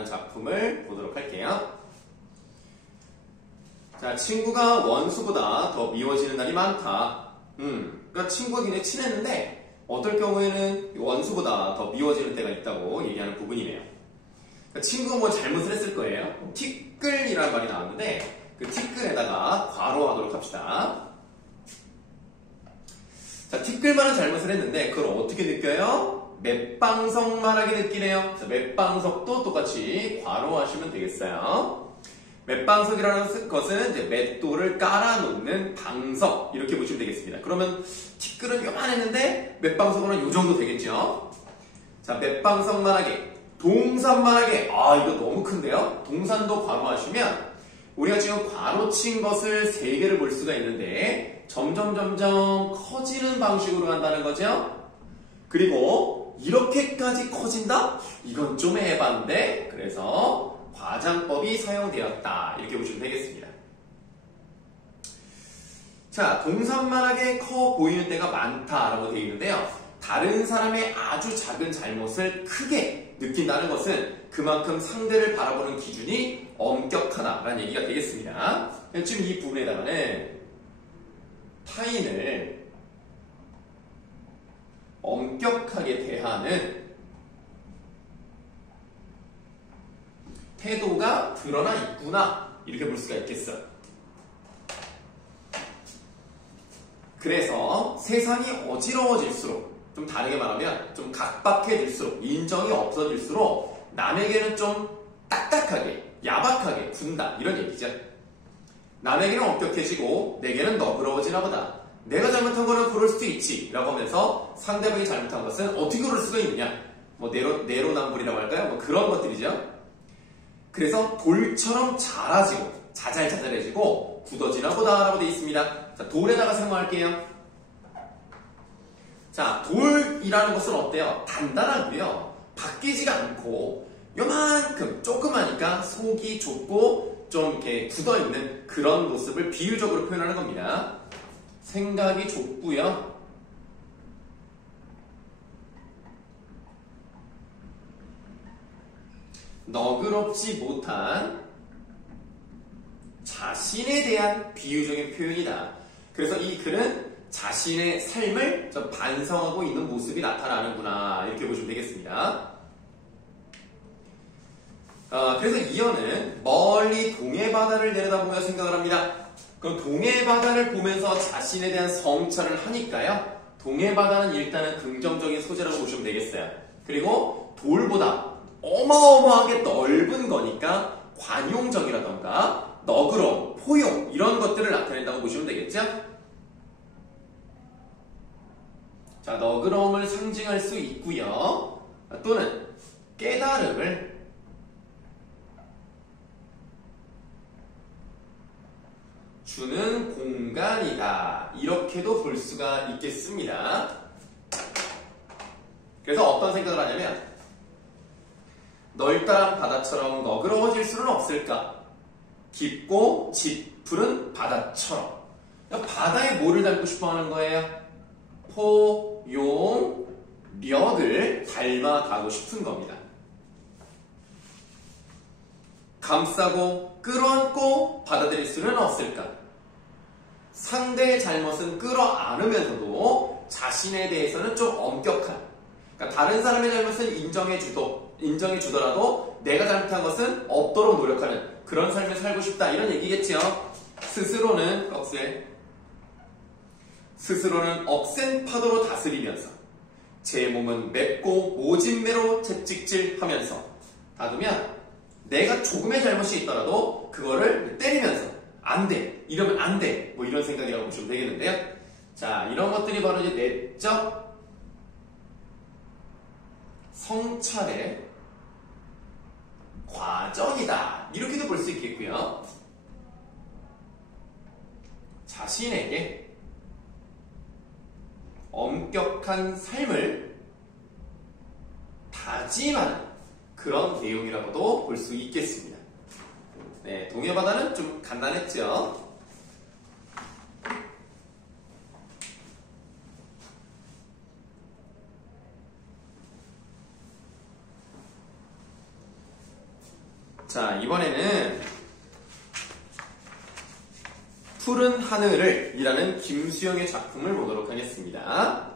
라는 작품을 보도록 할게요. 자, 친구가 원수보다 더 미워지는 날이 많다. 그러니까 친구가 굉장히 친했는데 어떨 경우에는 원수보다 더 미워지는 때가 있다고 얘기하는 부분이네요. 그러니까 친구가 뭐 잘못을 했을 거예요. 티끌이라는 말이 나왔는데 그 티끌에다가 괄호하도록 합시다. 자, 티끌만은 잘못을 했는데 그걸 어떻게 느껴요? 맷방석만하게 느끼네요. 자, 맷방석도 똑같이 괄호하시면 되겠어요. 맷방석이라는 것은 이제 맷돌을 깔아놓는 방석 이렇게 보시면 되겠습니다. 그러면 티끌은 요만했는데 맷방석은 요 정도 되겠죠. 자, 맷방석만하게, 동산만하게. 아, 이거 너무 큰데요? 동산도 괄호하시면 우리가 지금 괄호친 것을 3개를 볼 수가 있는데 점점 커지는 방식으로 간다는 거죠. 그리고 이렇게까지 커진다? 이건 좀 에반데. 그래서 과장법이 사용되었다. 이렇게 보시면 되겠습니다. 자, 동산만하게 커 보이는 때가 많다라고 되어 있는데요. 다른 사람의 아주 작은 잘못을 크게 느낀다는 것은 그만큼 상대를 바라보는 기준이 엄격하다라는 얘기가 되겠습니다. 지금 이 부분에다가는 타인을 엄격하게 대하는 태도가 드러나 있구나 이렇게 볼 수가 있겠어요. 그래서 세상이 어지러워질수록, 좀 다르게 말하면 좀 각박해질수록, 인정이 없어질수록 남에게는 좀 딱딱하게, 야박하게 군다 이런 얘기죠. 남에게는 엄격해지고 내게는 너그러워지나 보다. 내가 잘못한 거는 그럴 수도 있지 라고 하면서 상대방이 잘못한 것은 어떻게 그럴 수가 있느냐, 뭐 내로남불이라고 할까요? 뭐 그런 것들이죠. 그래서 돌처럼 자라지고 자잘자잘해지고 굳어지나 보다 라고 되어 있습니다. 자, 돌에다가 사용할게요. 자, 돌이라는 것은 어때요? 단단하고요. 바뀌지가 않고 요만큼 조그마니까 속이 좁고 좀 이렇게 굳어있는 그런 모습을 비유적으로 표현하는 겁니다. 생각이 좁고요. 너그럽지 못한 자신에 대한 비유적인 표현이다. 그래서 이 글은 자신의 삶을 좀 반성하고 있는 모습이 나타나는구나 이렇게 보시면 되겠습니다. 그래서 이어는 멀리 동해바다를 내려다보며 생각을 합니다. 그럼 동해바다를 보면서 자신에 대한 성찰을 하니까요. 동해바다는 일단은 긍정적인 소재라고 보시면 되겠어요. 그리고 돌보다 어마어마하게 넓은 거니까 관용적이라던가 너그러움, 포용 이런 것들을 나타낸다고 보시면 되겠죠? 자, 너그러움을 상징할 수 있고요. 또는 깨달음을 주는 공간이다. 이렇게도 볼 수가 있겠습니다. 그래서 어떤 생각을 하냐면 넓다란 바다처럼 너그러워질 수는 없을까? 깊고 짙푸른 바다처럼. 바다에 뭐를 닮고 싶어 하는 거예요? 포용력을 닮아가고 싶은 겁니다. 감싸고 끌어안고 받아들일 수는 없을까? 상대의 잘못은 끌어안으면서도 자신에 대해서는 좀 엄격한, 그러니까 다른 사람의 잘못은 인정해주더라도 내가 잘못한 것은 없도록 노력하는 그런 삶을 살고 싶다 이런 얘기겠죠. 스스로는 억센 파도로 다스리면서 제 몸은 맵고 모진매로 채찍질하면서 다두면 내가 조금의 잘못이 있더라도 그거를 때리면서 안 돼, 이러면 안 돼, 뭐 이런 생각이라고 보시면 되겠는데요. 자, 이런 것들이 바로 이제 내적 성찰의 과정이다 이렇게도 볼 수 있겠고요. 자신에게 엄격한 삶을 다짐하는 그런 내용이라고도 볼 수 있겠습니다. 네, 동해바다는 좀 간단했죠. 자, 이번에는 푸른 하늘을 이라는 김수영의 작품을 보도록 하겠습니다.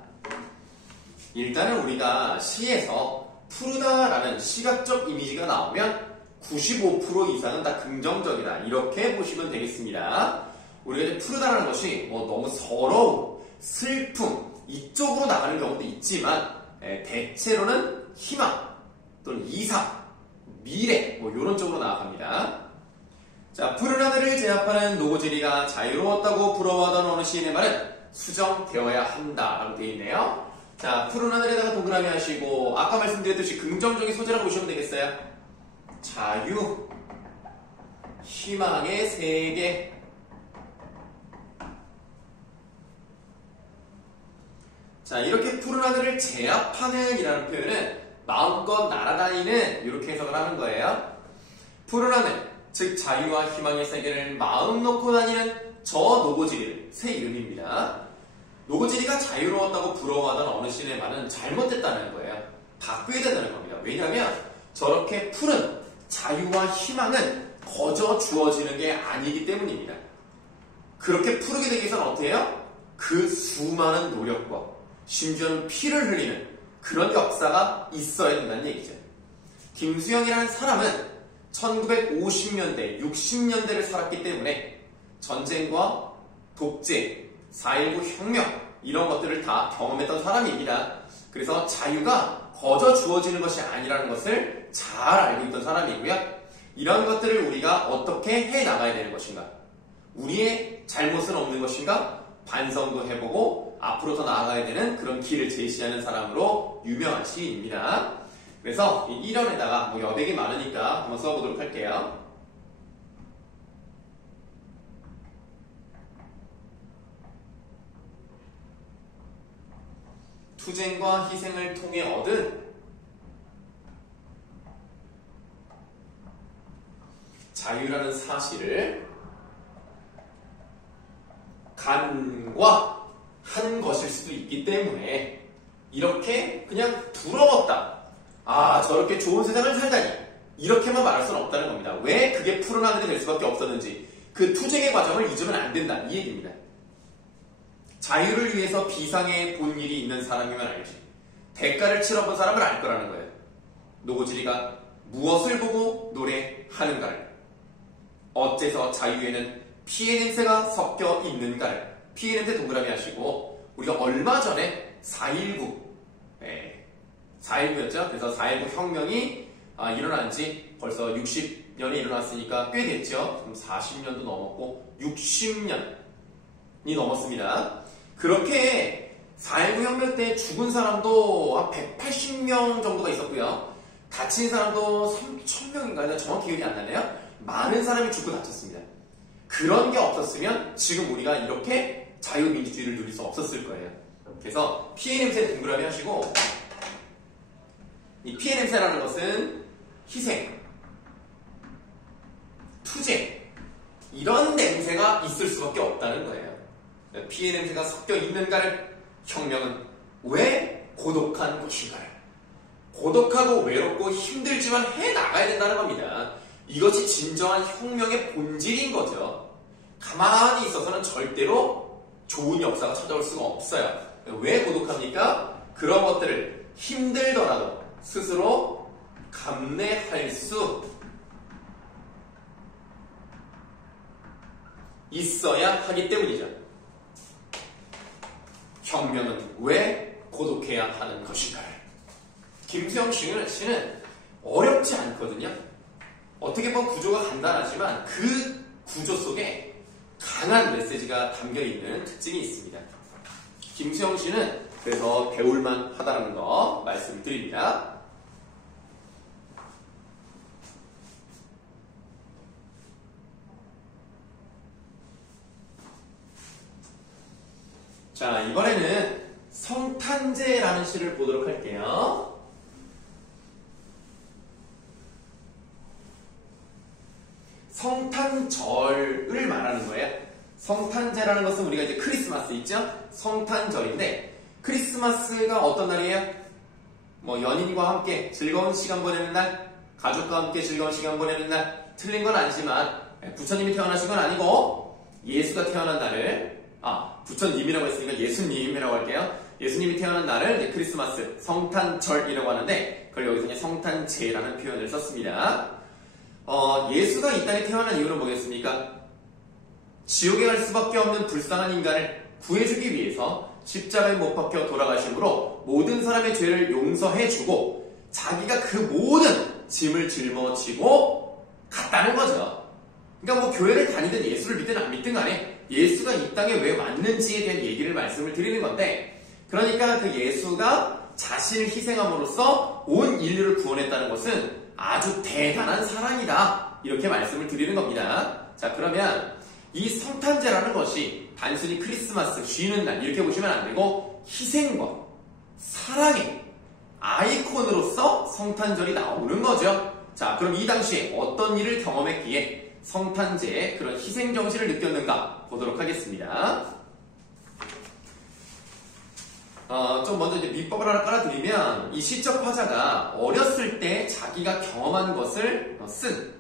일단은 우리가 시에서 푸르다라는 시각적 이미지가 나오면 95% 이상은 다 긍정적이다. 이렇게 보시면 되겠습니다. 우리가 이제 푸르다라는 것이 뭐 너무 서러움, 슬픔 이쪽으로 나가는 경우도 있지만 대체로는 희망 또는 이상, 미래 뭐 이런 쪽으로 나아갑니다. 자, 푸른 하늘을 제압하는 노고지리가 자유로웠다고 부러워하던 어느 시인의 말은 수정되어야 한다라고 되어 있네요. 자, 푸른 하늘에다가 동그라미 하시고 아까 말씀드렸듯이 긍정적인 소재라고 보시면 되겠어요. 자유, 희망의 세계. 자, 이렇게 푸른 하늘을 제압하는 이라는 표현은 마음껏 날아다니는 이렇게 해석을 하는 거예요. 푸른 하늘, 즉 자유와 희망의 세계를 마음 놓고 다니는 저 노고지리를 새 이름입니다. 노고지리가 자유로웠다고 부러워하던 어느 시인의 말은 잘못됐다는 거예요. 바꿔야 된다는 겁니다. 왜냐하면 저렇게 푸른 자유와 희망은 거저 주어지는 게 아니기 때문입니다. 그렇게 푸르게 되기 위해서는 어떻게 해요? 그 수많은 노력과 심지어는 피를 흘리는 그런 역사가 있어야 된다는 얘기죠. 김수영이라는 사람은 1950년대, 60년대를 살았기 때문에 전쟁과 독재, 4.19 혁명 이런 것들을 다 경험했던 사람입니다. 그래서 자유가 거저 주어지는 것이 아니라는 것을 잘 알고 있던 사람이고요. 이런 것들을 우리가 어떻게 해나가야 되는 것인가? 우리의 잘못은 없는 것인가? 반성도 해보고 앞으로 더 나아가야 되는 그런 길을 제시하는 사람으로 유명한 시인입니다. 그래서 이 1연에다가 뭐 여백이 많으니까 한번 써보도록 할게요. 투쟁과 희생을 통해 얻은 자유라는 사실을 간과 한 것일 수도 있기 때문에 이렇게 그냥 부러웠다. 아, 저렇게 좋은 세상을 살다니. 이렇게만 말할 수는 없다는 겁니다. 왜 그게 푸른 하늘이 될 수밖에 없었는지 그 투쟁의 과정을 잊으면 안 된다. 이 얘기입니다. 자유를 위해서 비상에 본 일이 있는 사람이면 알지. 대가를 치러본 사람은 알 거라는 거예요. 노고지리가 무엇을 보고 노래하는가를. 어째서 자유에는 피해 냄새가 섞여 있는가를. 피해 냄새 동그라미 하시고 우리가 얼마 전에 4.19 4.19였죠. 그래서 4.19 혁명이 일어난 지 벌써 60년이 일어났으니까 꽤 됐죠. 40년도 넘었고 60년이 넘었습니다. 그렇게 4.19 혁명 때 죽은 사람도 한 180명 정도가 있었고요. 다친 사람도 3,000명인가요? 정확히 기억이 안 나네요. 많은 사람이 죽고 다쳤습니다. 그런 게 없었으면 지금 우리가 이렇게 자유민주주의를 누릴 수 없었을 거예요. 그래서 피해 냄새 동그라미 하시고 이 피해 냄새라는 것은 희생, 투쟁 이런 냄새가 있을 수밖에 없다는 거예요. 피해 냄새가 섞여 있는가를 혁명은 왜 고독한 것인가를 고독하고 외롭고 힘들지만 해나가야 된다는 겁니다. 이것이 진정한 혁명의 본질인 거죠. 가만히 있어서는 절대로 좋은 역사가 찾아올 수가 없어요. 왜 고독합니까? 그런 것들을 힘들더라도 스스로 감내할 수 있어야 하기 때문이죠. 혁명은 왜 고독해야 하는 것인가를. 김수영 씨는 어렵지 않거든요. 어떻게 보면 구조가 간단하지만 그 구조 속에 강한 메시지가 담겨있는 특징이 있습니다. 김수영 씨는 그래서 배울만 하다는 거 말씀드립니다. 자, 이번에는 성탄제라는 시를 보도록 할게요. 성탄절을 말하는 거예요. 성탄제라는 것은 우리가 이제 크리스마스 있죠? 성탄절인데 크리스마스가 어떤 날이에요? 뭐 연인과 함께 즐거운 시간 보내는 날? 가족과 함께 즐거운 시간 보내는 날. 틀린 건 아니지만 부처님이 태어나신 건 아니고 예수가 태어난 날을 부처님이라고 했으니까 예수님이라고 할게요. 예수님이 태어난 날을 이제 크리스마스, 성탄절이라고 하는데 그걸 여기서 이제 성탄제라는 표현을 썼습니다. 예수가 이 땅에 태어난 이유는 뭐겠습니까? 지옥에 갈 수밖에 없는 불쌍한 인간을 구해주기 위해서 십자가에 못 박혀 돌아가심으로 모든 사람의 죄를 용서해주고 자기가 그 모든 짐을 짊어지고 갔다는 거죠. 그러니까 뭐 교회를 다니든 예수를 믿든 안 믿든 간에 예수가 이 땅에 왜 왔는지에 대한 얘기를 말씀을 드리는 건데, 그러니까 그 예수가 자신을 희생함으로써 온 인류를 구원했다는 것은 아주 대단한 사랑이다, 이렇게 말씀을 드리는 겁니다. 자, 그러면 이 성탄제라는 것이 단순히 크리스마스, 쉬는 날 이렇게 보시면 안 되고 희생과 사랑의 아이콘으로서 성탄절이 나오는 거죠. 자, 그럼 이 당시에 어떤 일을 경험했기에 성탄제의 그런 희생정신을 느꼈는가 보도록 하겠습니다. 좀 먼저 이제 밑밥을 하나 깔아드리면, 이 시적 화자가 어렸을 때 자기가 경험한 것을 쓴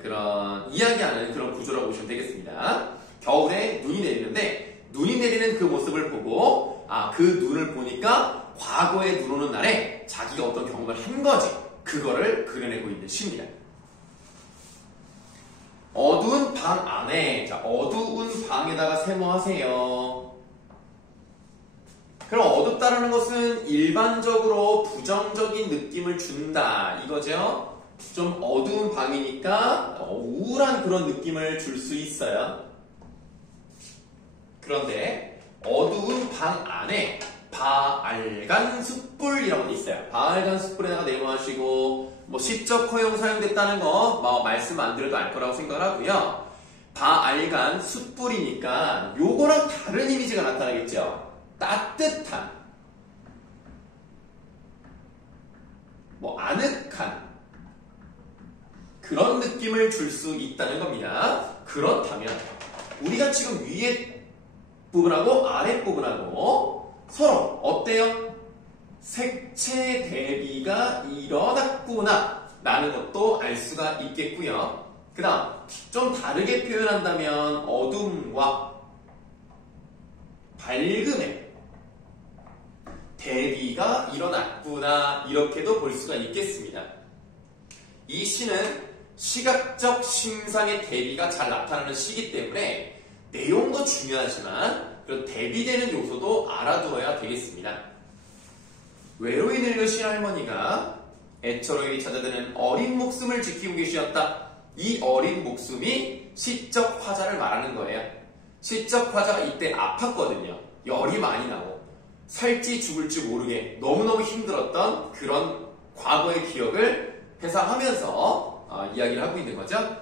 그런 이야기하는 그런 구조라고 보시면 되겠습니다. 겨울에 눈이 내리는데 눈이 내리는 그 모습을 보고 그 눈을 보니까 과거에 눈 오는 날에 자기가 어떤 경험을 한 거지, 그거를 그려내고 있는 시입니다. 어두운 방 안에, 자, 어두운 방에다가 세모하세요. 그럼 어둡다라는 것은 일반적으로 부정적인 느낌을 준다, 이거죠. 좀 어두운 방이니까 우울한 그런 느낌을 줄 수 있어요. 그런데 어두운 방 안에 바알간 숯불이라고 돼 있어요. 바알간 숯불에다가 네모하시고, 뭐 시적 허용 사용됐다는 거 말씀 안 드려도 알 거라고 생각을 하고요. 바알간 숯불이니까 요거랑 다른 이미지가 나타나겠죠. 따뜻한, 뭐 아늑한 그런 느낌을 줄 수 있다는 겁니다. 그렇다면 우리가 지금 위에 부분하고 아래 부분하고 서로 어때요? 색채 대비가 일어났구나 라는 것도 알 수가 있겠고요. 그 다음 좀 다르게 표현한다면 어둠과 밝음의 대비가 일어났구나, 이렇게도 볼 수가 있겠습니다. 이 시는 시각적 심상의 대비가 잘 나타나는 시이기 때문에 내용도 중요하지만 그런 대비되는 요소도 알아두어야 되겠습니다. 외로이 늙으신 할머니가 애처로이 찾아드는 어린 목숨을 지키고 계셨다. 이 어린 목숨이 시적 화자를 말하는 거예요. 시적 화자가 이때 아팠거든요. 열이 많이 나고 살지 죽을지 모르게 너무너무 힘들었던 그런 과거의 기억을 회상하면서 이야기를 하고 있는 거죠.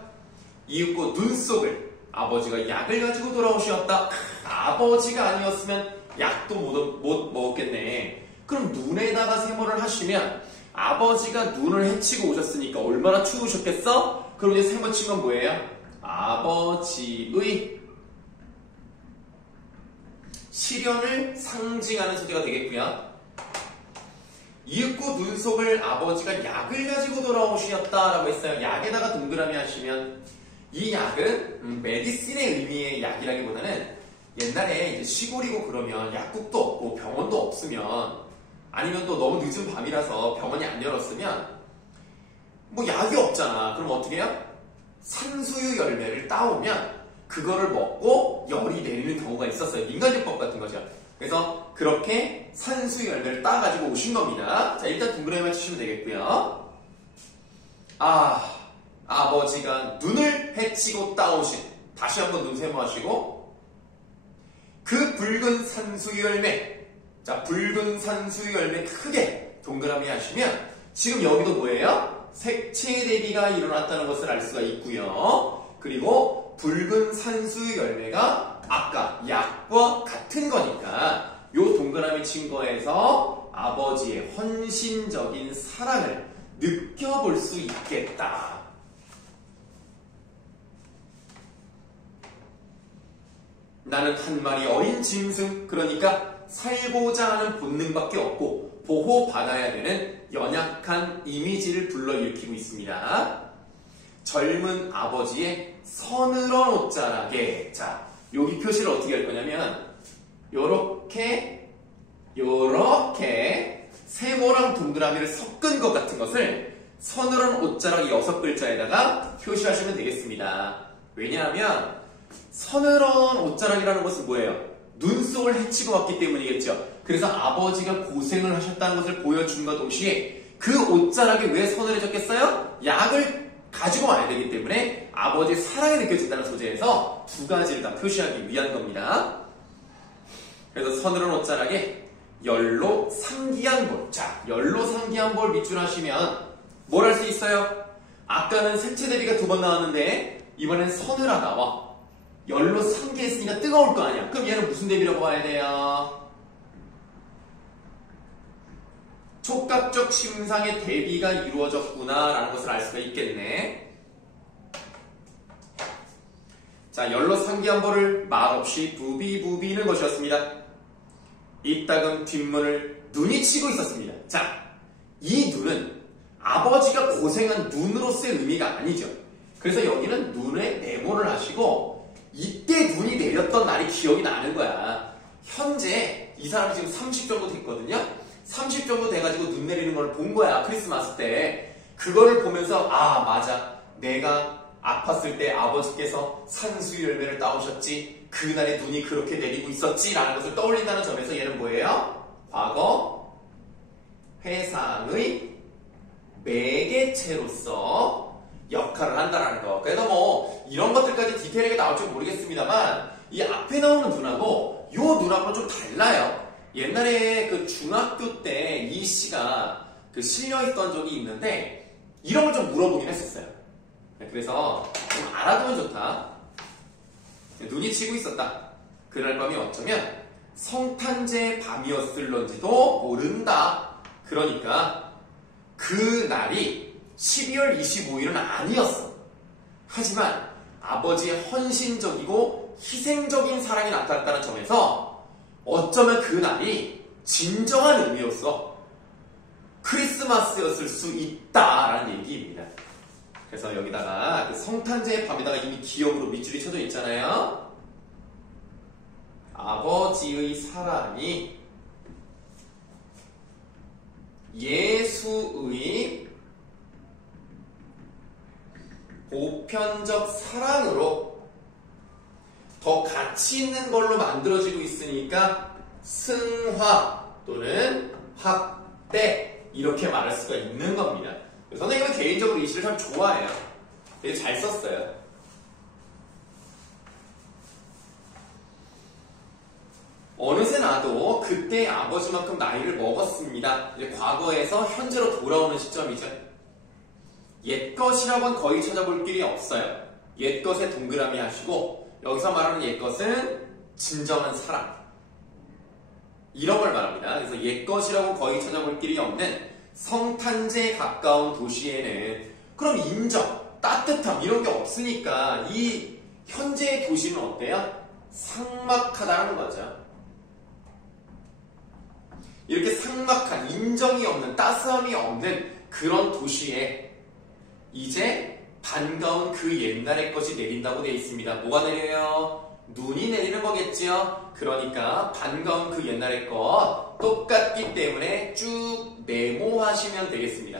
이윽고 눈 속을 아버지가 약을 가지고 돌아오셨다. 아버지가 아니었으면 약도 못 먹었겠네. 그럼 눈에다가 세모를 하시면 아버지가 눈을 헤치고 오셨으니까 얼마나 추우셨겠어? 그럼 이제 세모 친 건 뭐예요? 아버지의 시련을 상징하는 소재가 되겠고요. 이윽고 눈 속을 아버지가 약을 가지고 돌아오셨다라고 했어요. 약에다가 동그라미 하시면 이 약은 메디신의 의미의 약이라기보다는 옛날에 이제 시골이고 그러면 약국도 없고 병원도 없으면, 아니면 또 너무 늦은 밤이라서 병원이 안 열었으면 뭐 약이 없잖아. 그럼 어떻게 해요? 산수유 열매를 따오면 그거를 먹고 열이 내리는 경우가 있었어요. 민간요법 같은 거죠. 그래서 그렇게 산수유 열매를 따가지고 오신 겁니다. 자, 일단 동그라미만 치시면 되겠고요. 아버지가 눈을 헤치고 따오신, 다시 한번 눈 세모하시고, 그 붉은 산수유 열매, 자, 붉은 산수유 열매 크게 동그라미 하시면 지금 여기도 뭐예요? 색채 대비가 일어났다는 것을 알 수가 있고요. 그리고 붉은 산수유 열매가 아까 약과 같은 거니까 요 동그라미 친 거에서 아버지의 헌신적인 사랑을 느껴볼 수 있겠다. 나는 한 마리 어린 짐승, 그러니까 살고자 하는 본능밖에 없고 보호받아야 되는 연약한 이미지를 불러일으키고 있습니다. 젊은 아버지의 서늘한 옷자락에, 자, 여기 표시를 어떻게 할 거냐면 요렇게 세모랑 동그라미를 섞은 것 같은 것을 서늘한 옷자락 6글자에다가 표시하시면 되겠습니다. 왜냐하면 서늘한 옷자락이라는 것은 뭐예요? 눈 속을 헤치고 왔기 때문이겠죠. 그래서 아버지가 고생을 하셨다는 것을 보여줌과 동시에 그 옷자락이 왜 서늘해졌겠어요? 약을 가지고 와야 되기 때문에 아버지의 사랑이 느껴진다는 소재에서 두 가지를 다 표시하기 위한 겁니다. 그래서 서늘한 옷자락에 열로 상기한 볼. 자, 열로 상기한 볼 밑줄 하시면 뭘 할 수 있어요? 아까는 색채 대비가 2번 나왔는데 이번엔 서늘하다와 열로 상기했으니까 뜨거울 거 아니야. 그럼 얘는 무슨 대비라고 봐야 돼요? 촉각적 심상의 대비가 이루어졌구나 라는 것을 알 수가 있겠네. 자, 열로 상기한 볼을 말없이 부비부비는 것이었습니다. 이따금 뒷문을 눈이 치고 있었습니다. 자, 이 눈은 아버지가 고생한 눈으로서의 의미가 아니죠. 그래서 여기는 눈에 메모를 하시고 이때 눈이 내렸던 날이 기억이 나는 거야. 현재 이 사람이 지금 30 정도 됐거든요. 30 정도 돼가지고 눈 내리는 걸 본 거야. 크리스마스 때. 그거를 보면서 아 맞아. 내가 아팠을 때 아버지께서 산수 열매를 따오셨지. 그날에 눈이 그렇게 내리고 있었지 라는 것을 떠올린다는 점에서 얘는 뭐예요? 과거 회상의 매개체로서 역할을 한다는 거. 그래서 뭐 이런 것들까지 디테일하게 나올지 모르겠습니다만 이 앞에 나오는 눈하고 이 눈하고는 좀 달라요. 옛날에 그 중학교 때 이 씨가 그 실려있던 적이 있는데 이런 걸 좀 물어보긴 했었어요. 그래서 좀 알아두면 좋다. 눈이 치고 있었다. 그날 밤이 어쩌면 성탄제 밤이었을런지도 모른다. 그러니까 그 날이 12월 25일은 아니었어. 하지만 아버지의 헌신적이고 희생적인 사랑이 나타났다는 점에서 어쩌면 그 날이 진정한 의미로서 크리스마스였을 수 있다라는 얘기입니다. 그래서 여기다가 그 성탄제의 밤에다가 이미 기억으로 밑줄이 쳐져 있잖아요. 아버지의 사랑이 예수의 보편적 사랑으로 더 가치 있는 걸로 만들어지고 있으니까 승화 또는 확대 이렇게 말할 수가 있는 겁니다. 선생님은 개인적으로 이 시를 참 좋아해요. 되게 잘 썼어요. 어느새 나도 그때 아버지만큼 나이를 먹었습니다. 이제 과거에서 현재로 돌아오는 시점이죠. 옛것이라고는 거의 찾아볼 길이 없어요. 옛것에 동그라미 하시고 여기서 말하는 옛것은 진정한 사랑 이런 걸 말합니다. 그래서 옛것이라고 거의 찾아볼 길이 없는 성탄제에 가까운 도시에는 그럼 인정, 따뜻함 이런 게 없으니까 이 현재의 도시는 어때요? 삭막하다는 거죠. 이렇게 삭막한 인정이 없는 따스함이 없는 그런 도시에 이제 반가운 그 옛날의 것이 내린다고 되어 있습니다. 뭐가 내려요? 눈이 내리는 거겠지요. 그러니까 반가운 그 옛날의 것 똑같기 때문에 쭉 메모하시면 되겠습니다.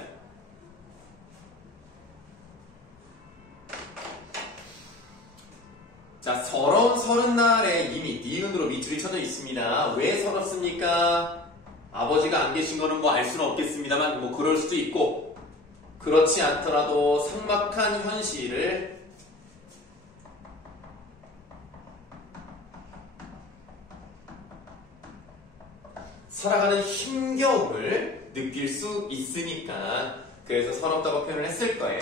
자, 서러운 서른날에 이미 니은으로 밑줄이 쳐져 있습니다. 왜 서럽습니까? 아버지가 안 계신 거는 뭐 알 수는 없겠습니다만 뭐 그럴 수도 있고 그렇지 않더라도 삭막한 현실을 살아가는 힘겨움을 느낄 수 있으니까 그래서 서럽다고 표현을 했을 거예요.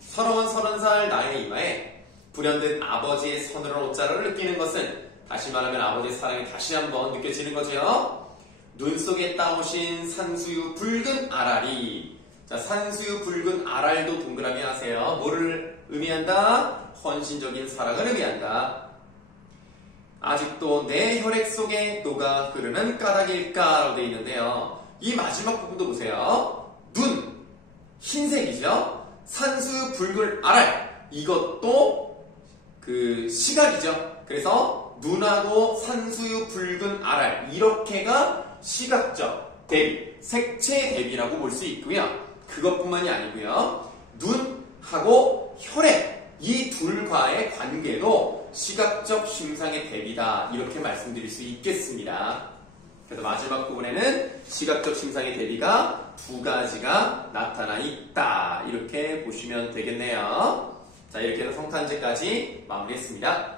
서러운 30살 나이의 이마에 불현듯 아버지의 서늘한 옷자락을 느끼는 것은 다시 말하면 아버지의 사랑이 다시 한번 느껴지는 거죠. 눈 속에 따오신 산수유 붉은 알알이. 자, 산수유 붉은 알알도 동그라미 하세요. 뭐를 의미한다? 헌신적인 사랑을 의미한다. 아직도 내 혈액 속에 녹아 흐르는 까닭일까? 라고 되어 있는데요. 이 마지막 부분도 보세요. 눈, 흰색이죠? 산수 붉은 알알, 이것도 그 시각이죠. 그래서 눈하고 산수유 붉은 알알, 이렇게가 시각적 대비, 색채 대비라고 볼 수 있고요. 그것뿐만이 아니고요. 눈하고 혈액, 이 둘과의 관계도 시각적 심상의 대비다, 이렇게 말씀드릴 수 있겠습니다. 그래서 마지막 부분에는 시각적 심상의 대비가 두 가지가 나타나 있다, 이렇게 보시면 되겠네요. 자, 이렇게 해서 성탄제까지 마무리했습니다.